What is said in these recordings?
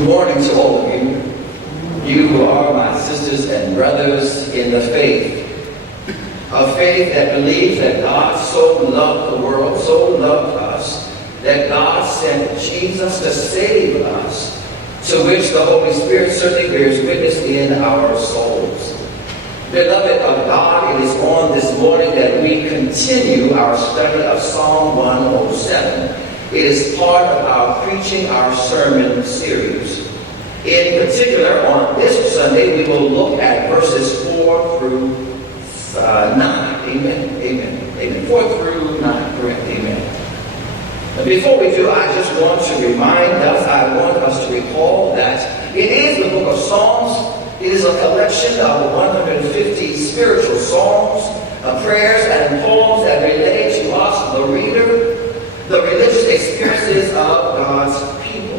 Good morning to all of you, you who are my sisters and brothers in the faith, a faith that believes that God so loved the world, so loved us, that God sent Jesus to save us, to which the Holy Spirit certainly bears witness in our souls. Beloved of God, it is on this morning that we continue our study of Psalm 107. It is part of our Preaching Our Sermon series. In particular, on this Sunday, we will look at verses 4 through 9. Amen. Amen. Amen. 4 through 9. Correct. Amen. But before we do, I just want to remind us, I want us to recall that it is the book of Psalms. It is a collection of 150 spiritual songs, prayers, and poems that relate to us, the reader, the religious experiences of God's people.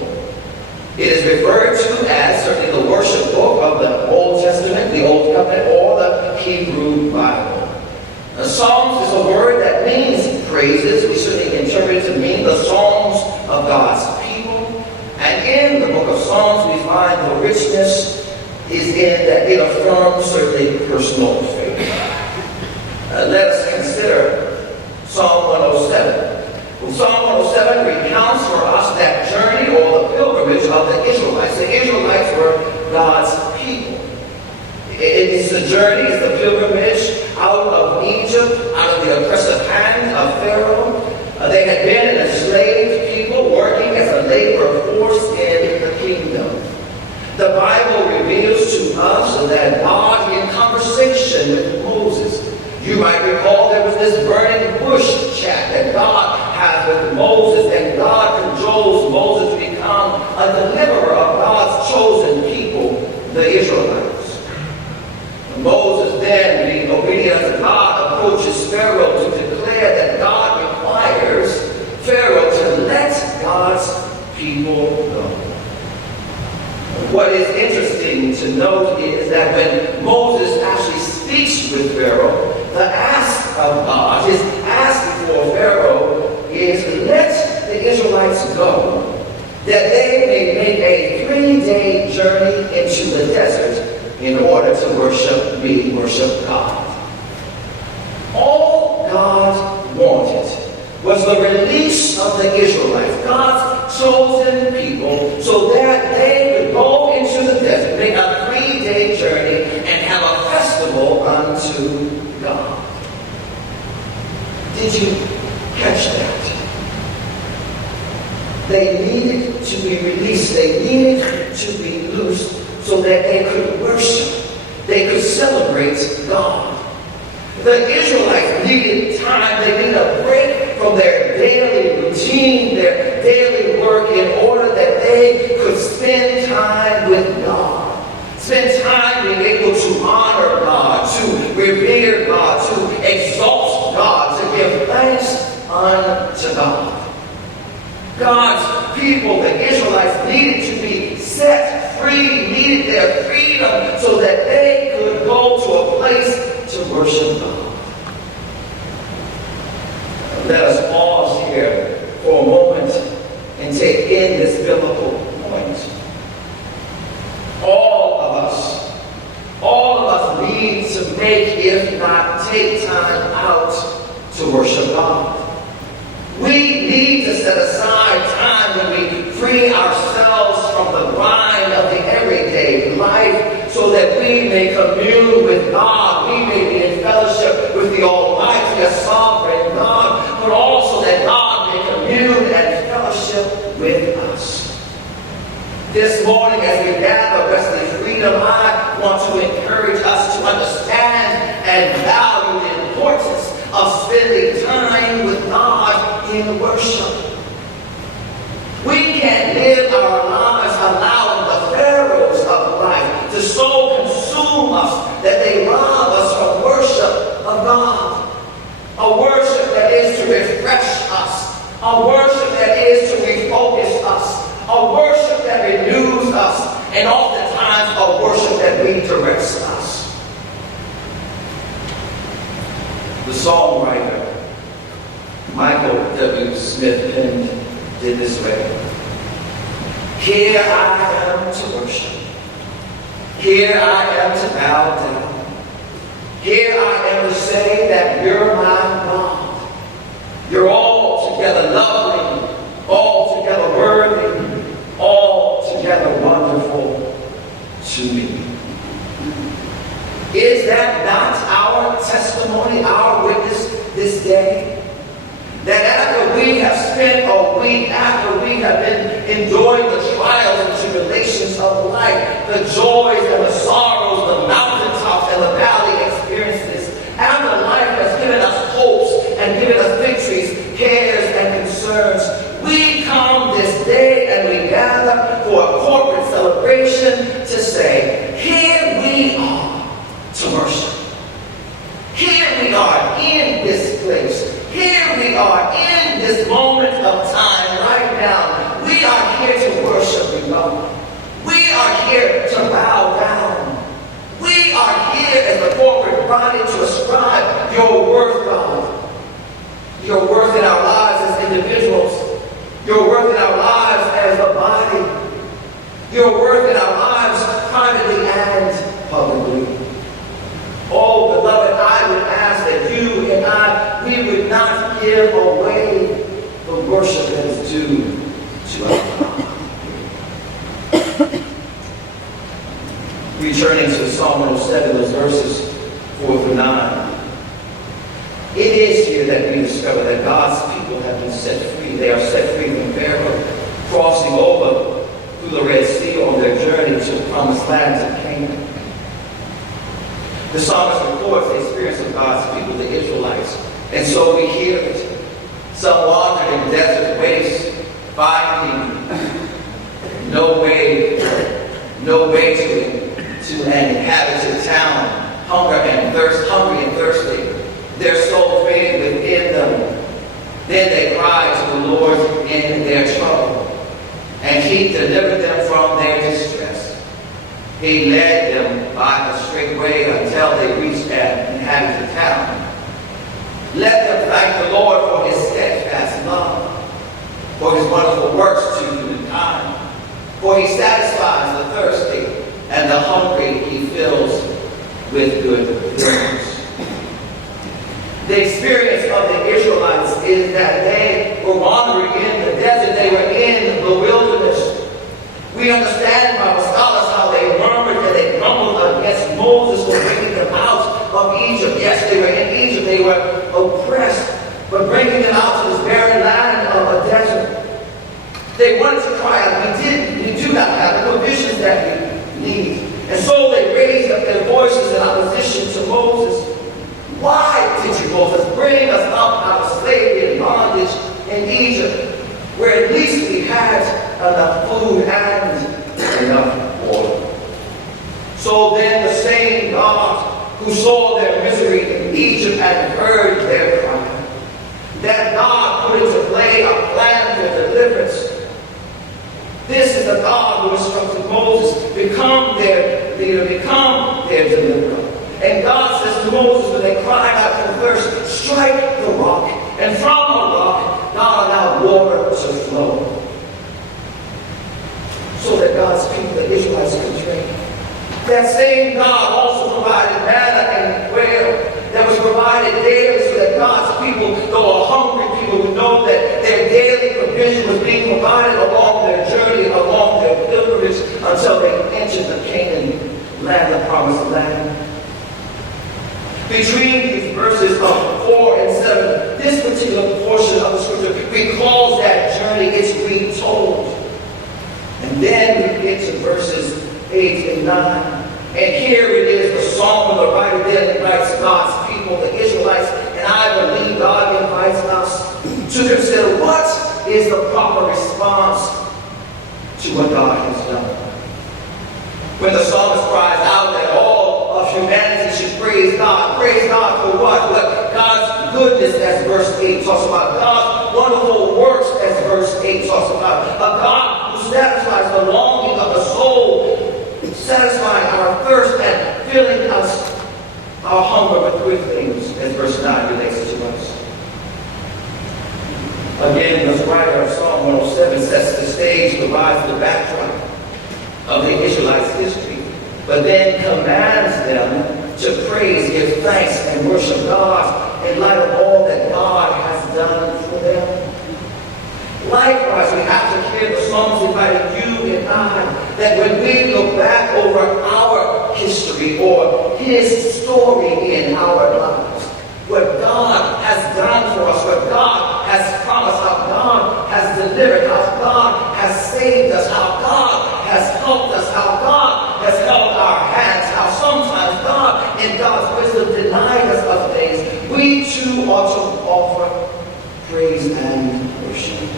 It is referred to as certainly the worship book of the Old Testament, the Old Covenant, or the Hebrew Bible. Psalms is a word that means praises. We certainly interpret it to mean the songs of God's people. And in the book of Psalms, we find the richness is in that it affirms certainly personal faith. Let us consider Psalm 107. Psalm 107 recounts for us that journey or the pilgrimage of the Israelites. The Israelites were God's people. It's the journey, it's the pilgrimage out of Egypt, out of the oppressive hand of Pharaoh. They had been an enslaved people working as a labor force in the kingdom. The Bible reveals to us that God, in conversation with Moses, you might recall there was this burning bush chat that God has with Moses, and God cajoles Moses to become a deliverer of God's chosen people, the Israelites. Moses then, being obedient to God, approaches Pharaoh to declare that God requires Pharaoh to let God's people go. What is interesting to note is that when Moses actually speaks with Pharaoh, the ask of God, his ask before Pharaoh, is let the Israelites go, that they may make a 3-day journey into the desert in order to worship me, worship God. All God wanted was the release of the Israelites, God's chosen people, so that they could go into the desert, make a 3-day journey, and have a festival unto God. Did you catch that? They needed to be released. They needed to be loosed so that they could worship. They could celebrate God. The Israelites needed time. They needed a break from their daily routine, their daily work, in order that they could spend time with God. Spend time being able to honor God, to revere God, to exalt God, to give thanks unto God. God's people, the Israelites, needed to be set free, needed their freedom so that they could go to a place to worship God. Let us pause here for a moment and take in this biblical point. All of us need to make, if not take time out to worship God. We need to set aside time when we free ourselves from the grind of the everyday life so that we may commune with God. We may be in fellowship with the Almighty, a sovereign God, but also that God may commune and fellowship with us. This morning, as we gather Wesley Freedom, I want to encourage us to understand and value the importance of spending time with God in worship. We can't live our lives allowing the pharaohs of life to so consume us that they rob us from worship of God. A worship that is to refresh us. A worship that is to refocus us. A worship that renews us. And oftentimes a worship that redirects us. The songwriter Michael W. Smith penned it this way. Here I am to worship. Here I am to bow down. Here I am to say that you're my God. You're altogether lovely, altogether worthy, altogether wonderful to me. Is that not our testimony, our witness this day? That after we have spent a week, after we have been enduring the trials and tribulations of life, the joys and the sorrows, the mountaintops and the valley experiences, after life has given us hopes and given us victories, cares and concerns, we come this day and we gather for a corporate celebration to say, here we are to worship. Here we are in this place. Here we are in this moment of time right now. We are here to worship you, God. We are here to bow down. We are here as the corporate body to ascribe your worth, God. Your worth in our lives as individuals. Your worth in our lives as a body. Your worth in our lives privately and publicly. Oh, beloved, I would ask that you and I, we would not give away the worship that is due to our God. Returning to Psalm 107, those verses 4 through 9. It is here that we discover that God's people have been set free. They are set free from Pharaoh, crossing over through the Red Sea on their journey to the promised land of Canaan. The psalmist records the experience of God's people, the Israelites, and so we hear it. Some wandered in desert wastes, finding no way to an inhabited town, hungry and thirsty. Their soul faded within them. Then they cried to the Lord in their trouble, and he delivered them from their distress. He led them by a straight way until they reached an inhabited town. Let them thank the Lord for his steadfast love, for his wonderful works to humankind. For he satisfies the thirsty, and the hungry he fills with good things. The experience of the Israelites is that they were wandering in the desert. They were in the wilderness. We understand by the scholars how they murmured and they grumbled against Moses for bringing them out of Egypt. Yes, they were in Egypt. They were oppressed, but bringing them out to this barren land of a desert. They wanted to cry out, we do not have the provisions that we need. And so they raised up their voices in opposition to Moses. Why did you, Moses, bring us up out of slavery and bondage in Egypt, where at least we had enough food and enough water? So then the same God who saw their misery in Egypt and heard their cry, that God put into play a plan for deliverance. This is the God who instructed Moses, become their leader, become their deliverer. And God says to Moses when they cried out for thirst, strike the rock. And from the rock, God allowed water to flow. So that God's people, the Israelites, could drink. That same God also provided manna and quail that was provided daily so that God's people, though a hungry people, would know that their daily provision was being provided along their journey, along their pilgrimage, until they entered the Canaan land, the promised land. Between these verses of 4 and 7, this particular portion of the scripture recalls that journey. It's retold. And then we get to verses 8 and 9. And here it is, the song of the writer then invites God's people, the Israelites, and I believe God invites us to consider what is the proper response to what God has done. When the psalmist cries out that all of humanity should praise God for what? What? God's goodness, as verse 8 talks about. God's wonderful works, as verse 8 talks about. A God who satisfies the longing of the soul, satisfying our thirst and filling us our hunger with good things, as verse 9 relates to us. Again, the writer of Psalm Psalm 107 sets the stage, provides the backdrop of the Israelites' history, but then commands them to praise, give thanks, and worship God in light of all that God has done for them. Likewise, we have to hear the Psalms inviting you and I, that when we look back over our history or his story in our lives, what God has done for us, what God has promised, how God has delivered, how God has saved us, how God has helped us, how God has held our hands, how sometimes God, in God's wisdom, denied us of things, we too ought to offer praise and worship.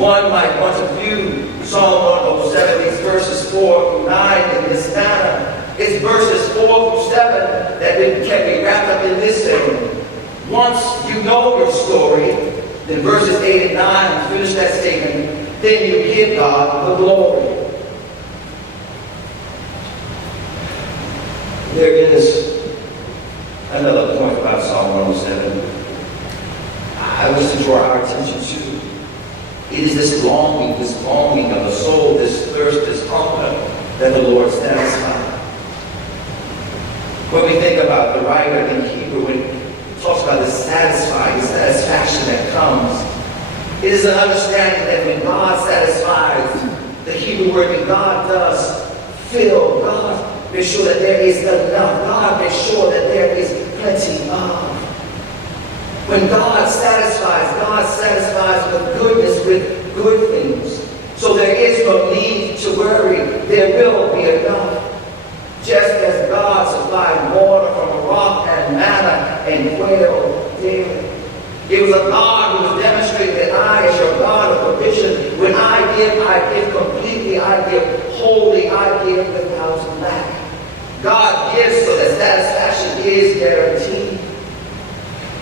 One might want to view Psalm 107, these verses 4 through 9 in this manner. It's verses 4 through 7 that can be wrapped up in this statement. Once you know your story, then verses 8 and 9 finish that statement, then you give God the glory. There is another point about Psalm 107 I wish to draw our attention to. It is this longing of the soul, this thirst, this hunger that the Lord satisfies. When we think about the writer in Hebrew, when he talks about the satisfaction that comes, it is an understanding that when God satisfies, the Hebrew word that God does fill, God makes sure that there is enough, God makes sure that there is plenty of. When God satisfies with goodness, with good things. So there is no need to worry. There will be enough. Just as God supplied water from a rock and manna and quail daily. It was a God who was demonstrating that I, as your God of provision, when I give completely, I give wholly, I give without lack. God gives so that satisfaction is guaranteed.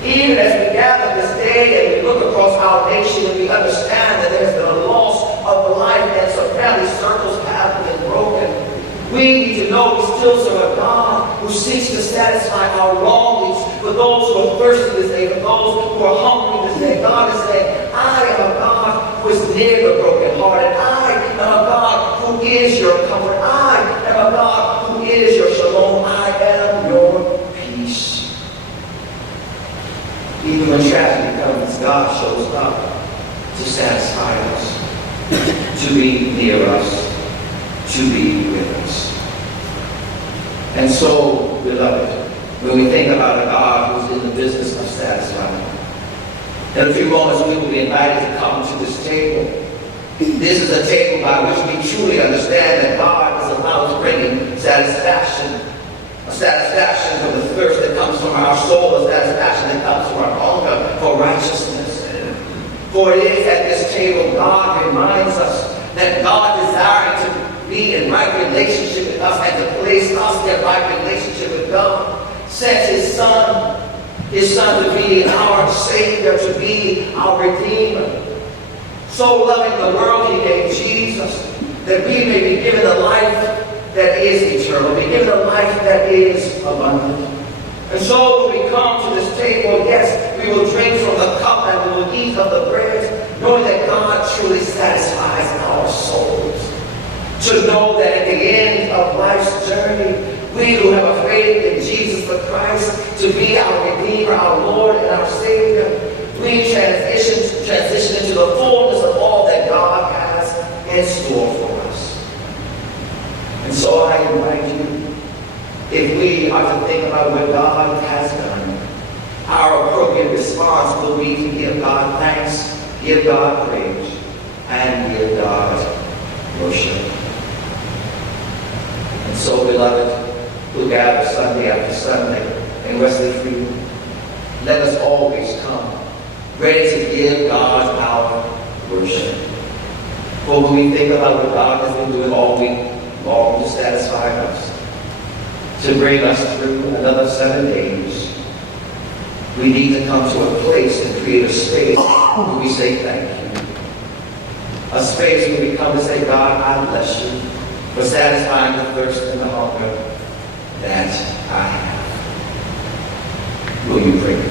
Even as we gather this day and we look across our nation and we understand that there's been a loss of life and some family circles have been broken, we need to know we still serve a God who seeks to satisfy our longings for those who are thirsty this day, for those who are hungry this day. God is saying, I am a God who is near the brokenhearted. I am a God who is your comfort. I am a God who is your shalom. I am your peace. Even when tragedy comes, God shows up to satisfy us, to be near us, to be with us. And so, beloved, when we think about a God who's in the business of satisfying, in a few moments we will be invited to come to this table. This is a table by which we truly understand that God is allowed to bring satisfaction. A satisfaction for the thirst that comes from our soul, a satisfaction that comes from our hunger for righteousness. For it is at this table God reminds us that God desiring to be in right relationship with us and to place us in right relationship with God, sent his Son to be our Savior, to be our Redeemer. So loving the world, he gave Jesus, that we may be given the life that is eternal, be given a life that is abundant. And so when we come to this table, yes, we will drink from the cup and we will eat of the bread, knowing that God truly satisfies our souls. To know that at the end of life's journey, we who have a faith in Jesus the Christ to be our Redeemer, our Lord, and our Savior, we transition into the fullness of all that God has in store for us. And so I invite you, if we are to think about what God has done, our appropriate response will be to give God thanks, give God praise, and give God worship. And so, beloved, who gather Sunday after Sunday in Wesley Freedom, let us always come ready to give God our worship. For when we think about what God has been doing all week, long to satisfy us, to bring us through another 7 days, we need to come to a place and create a space where we say thank you. A space where we come to say, God, I bless you for satisfying the thirst and the hunger that I have. Will you pray?